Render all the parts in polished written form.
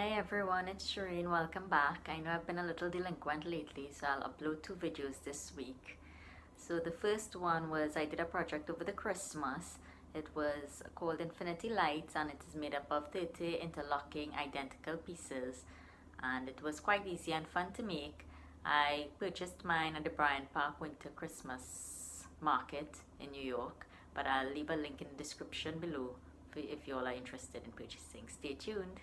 Hey everyone, it's Shireen. Welcome back. I know I've been a little delinquent lately, so I'll upload two videos this week. So the first one was I did a project over the Christmas. It was called Infinity Lights and it is made up of 30 interlocking identical pieces, and it was quite easy and fun to make. I purchased mine at the Bryant Park Winter Christmas Market in New York, but I'll leave a link in the description below if you all are interested in purchasing. Stay tuned.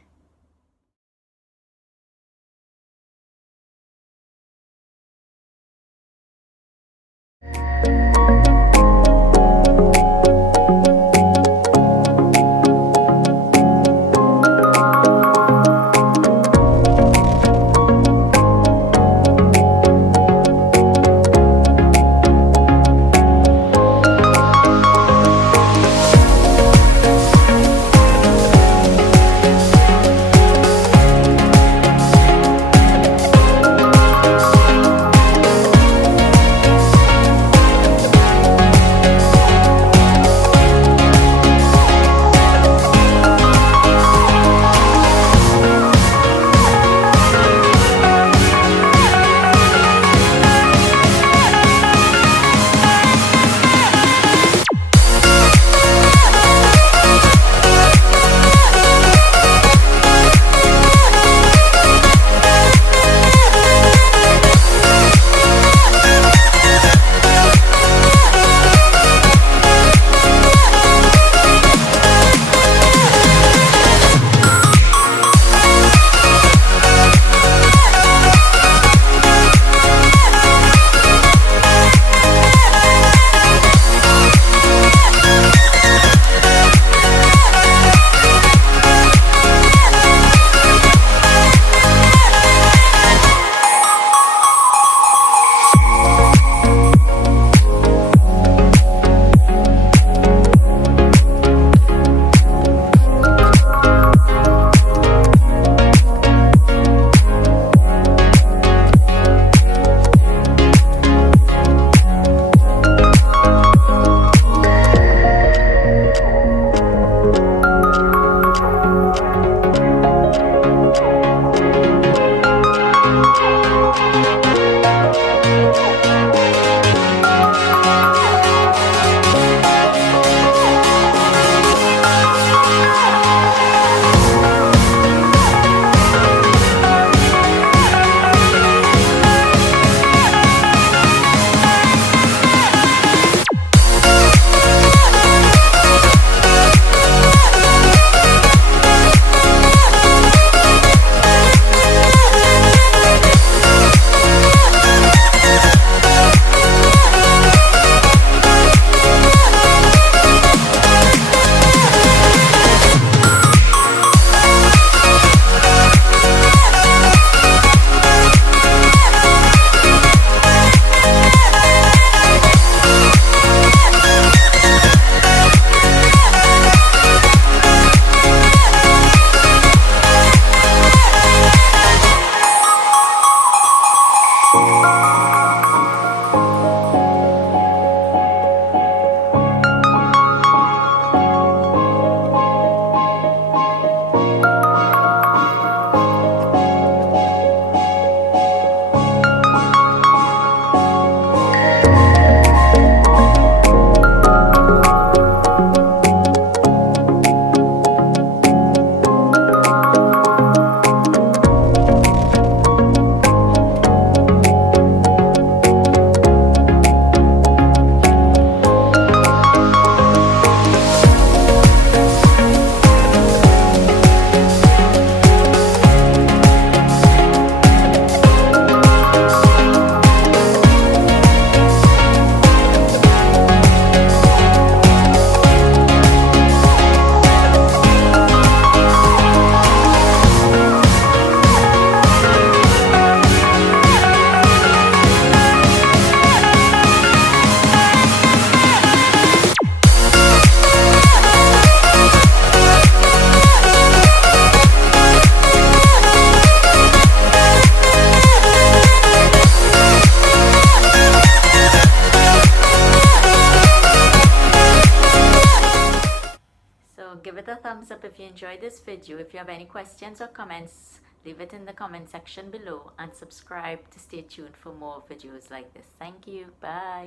enjoyed this video. If you have any questions or comments, leave it in the comment section below and subscribe to stay tuned for more videos like this. Thank you. Bye.